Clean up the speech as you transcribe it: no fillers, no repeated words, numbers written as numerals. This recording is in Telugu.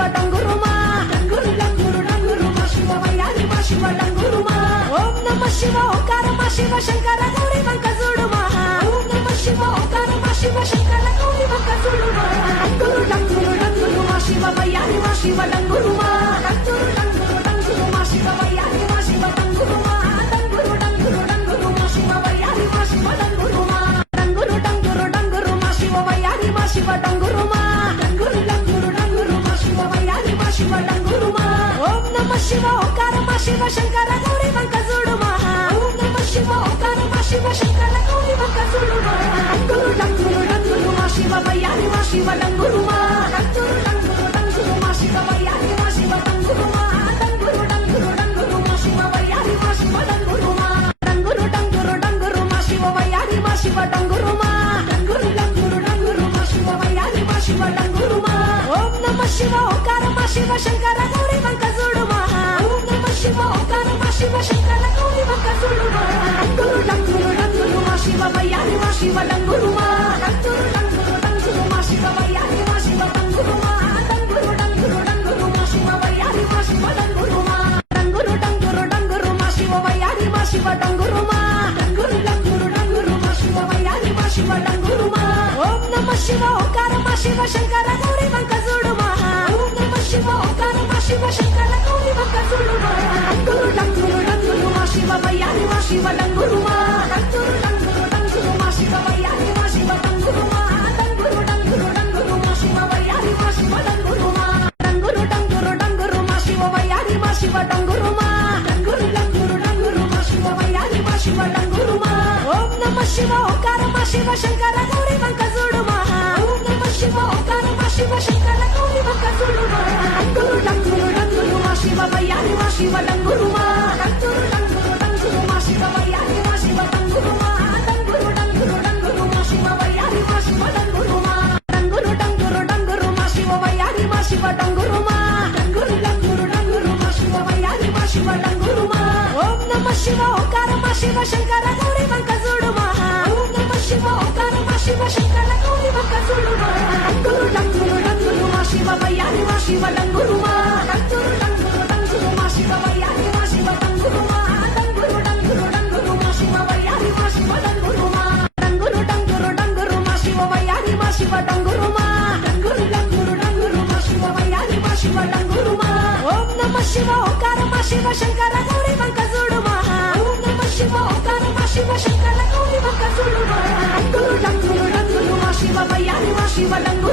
శివ డంగురుమా డంగురు డంగురు డంగురుమా శివ వయ్యారి మా శివ డంగురుమా ఓం నమ శివ ఓంకార మా శివ శంకర గౌరీ వంక చూడుమా ఓం నమ శివ ఓంకార మా శివ శంకర గౌరీ వంక చూడుమా డంగురు డంగురు డంగురు మా శివ వయ్యారి మా శివ డంగురుమా డంగురు డంగురు డంగురు మా శివ వయ్యారి మా శివ డంగురుమా డంగురు డంగురు డంగురు మా శివ వయ్యారి మా శివ డంగురుమా డంగురు డంగురు డంగురు మా శివ వయ్యారి మా శివ డంగురుమా డంగురు డంగురు డంగురు మా శివ వయ్యారి మా శివ డంగురుమా ఓం నమ శివ ఓంకార మా శివ శంకర గౌరీ వంక చూడుమా ఓం నమ శివ ఓంకార మా శివ శంకర గౌరీ వంక చూడుమా డంగురు డంగురు డంగురు మా శివ వయ్యారి మా శివ డంగురుమా డంగురు డంగురు డంగురు మా శివ వయ్యారి మా శివ డంగురుమా డంగురు డంగురు డంగురు మా శివ వయ్యారి మా శివ డంగురుమా డంగురు డంగురు డంగురు మా శివ వయ్యారి మా శివ డంగురుమా డంగురు డంగురు డంగురు మా శివ వయ్యారి మా శివ డంగురుమా ఓం నమ శివ ఓంకార మా శివ శంకర గౌరీ వంక చూడుమా ఓం నమ శివ ఓంకార మా శివ శంకర గౌరీ వంక చూడుమా డంగురు డంగురు డంగురు మా శివ వయ్యారి మా శివ డంగురుమా డంగురు డంగురు డంగురు మా శివ వయ్యారి మా శివ డంగురుమా డంగురు డంగురు డంగురు మా శివ వయ్యారి మా శివ డంగురుమా డంగురు డంగురు డంగురు మా శివ వయ్యారి మా శివ డంగురుమా డంగురు డంగురు డంగురు మా శివ వయ్యారి మా శివ డంగురుమా ఓం నమ శివ ఓంకార మా శివ శంకర గౌరీ వంక చూడుమా ఓం నమ శివ ఓంకార మా శివ శంకర గౌరీ వంక చూడుమా డంగురు డంగురు డంగురు మా శివ వయ్యారి మా శివ డంగురుమా డంగురు డంగురు డంగురు మా శివ వయ్యారి మా శివ డంగురుమా డంగురు డంగురు డంగురు మా శివ వయ్యారి మా శివ డంగురుమా డంగురు డంగురు డంగురు మా శివ వయ్యారి మా శివ డంగురుమా డంగురు డంగురు డంగురు మా శివ వయ్యారి మా శివ డంగురుమా ఓం నమ శివ ఓంకార మా శివ శంకర గౌరీ వంక చూడుమా ఓం నమ శివ ఓంకార మా శివ శంకర గౌరీ వంక చూడుమా డంగురు డంగురు డంగురు మా శివ వయ్యారి మా శివ డంగురుమా డంగురు డంగురు డంగురు మా శివ వయ్యారి మా శివ డంగురుమా డంగురు డంగురు డంగురు మా శివ వయ్యారి మా శివ డంగురుమా డంగురు డంగురు డంగురు మా శివ వయ్యారి మా శివ డంగురుమా డంగురు డంగురు డంగురు మా శివ వయ్యారి మా శివ డంగురుమా ఓం నమ శివ ఓంకార మా శివ శంకర గౌరీ వంక చూడుమా ఓం నమ శివ ఓంకార మా శివ శంకర గౌరీ వంక చూడుమా డంగురు డంగురు డంగురు మా శివ వయ్యారి మా శివ డంగురుమా డంగురు డంగురు డంగురు మా శివ వయ్యారి మా శివ డంగురుమా డంగురు డంగురు డంగురు మా శివ వయ్యారి మా శివ డంగురుమా డంగురు డంగురు డంగురు మా శివ వయ్యారి మా శివ డంగురుమా డంగురు డంగురు డంగురు మా శివ వయ్యారి మా శివ డంగురుమా ఓం నమ శివ ఓంకార మా శివ శంకర గౌరీ వంక చూడుమా ఓం నమ శివ ఓంకార మా శివ శంకర గౌరీ వంక చూడుమా డంగురు డంగురు డంగురు మా శివ వయ్యారి మా శివ డంగురు